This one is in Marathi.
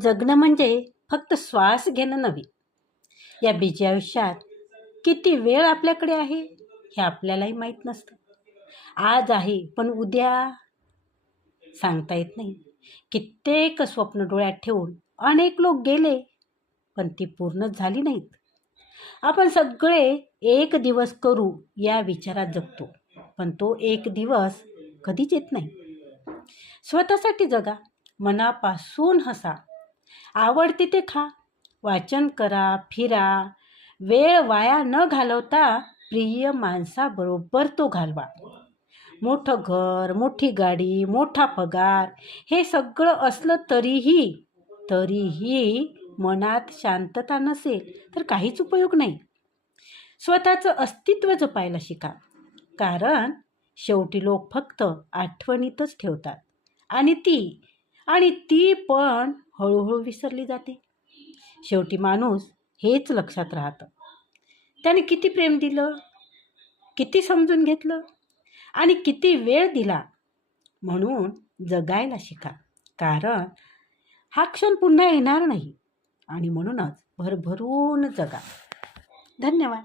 जगणं म्हणजे फक्त श्वास घेणं नव्हे. या बिजी आयुष्यात किती वेळ आपल्याकडे आहे हे आपल्यालाही माहीत नसतं. आज आहे पण उद्या सांगता येत नाही. कित्येक स्वप्न डोळ्यात ठेवून अनेक लोक गेले पण ती पूर्णच झाली नाहीत. आपण सगळे एक दिवस करू या विचारात जगतो पण तो एक दिवस कधीच येत नाही. स्वतःसाठी जगा मनापासून हसा. आवडते ते खा. वाचन करा फिरा. वेळ वाया न घालवता प्रिय माणसाबरोबर तो घालवा. मोठं घर मोठी गाडी मोठा पगार हे सगळं असलं तरीही तरीही मनात शांतता नसेल तर काहीच उपयोग नाही. स्वतःचं अस्तित्व जपायला शिका. कारण शेवटी लोक फक्त आठवणीतच ठेवतात. आणि ती आणि ती पण हळूहळू विसरली जाते. शेवटी माणूस हेच लक्षात राहतं. त्याने किती प्रेम दिलं किती समजून घेतलं आणि किती वेळ दिला म्हणून जगायला शिका. कारण हा क्षण पुन्हा येणार नाही आणि म्हणूनच भरभरून जगा. धन्यवाद.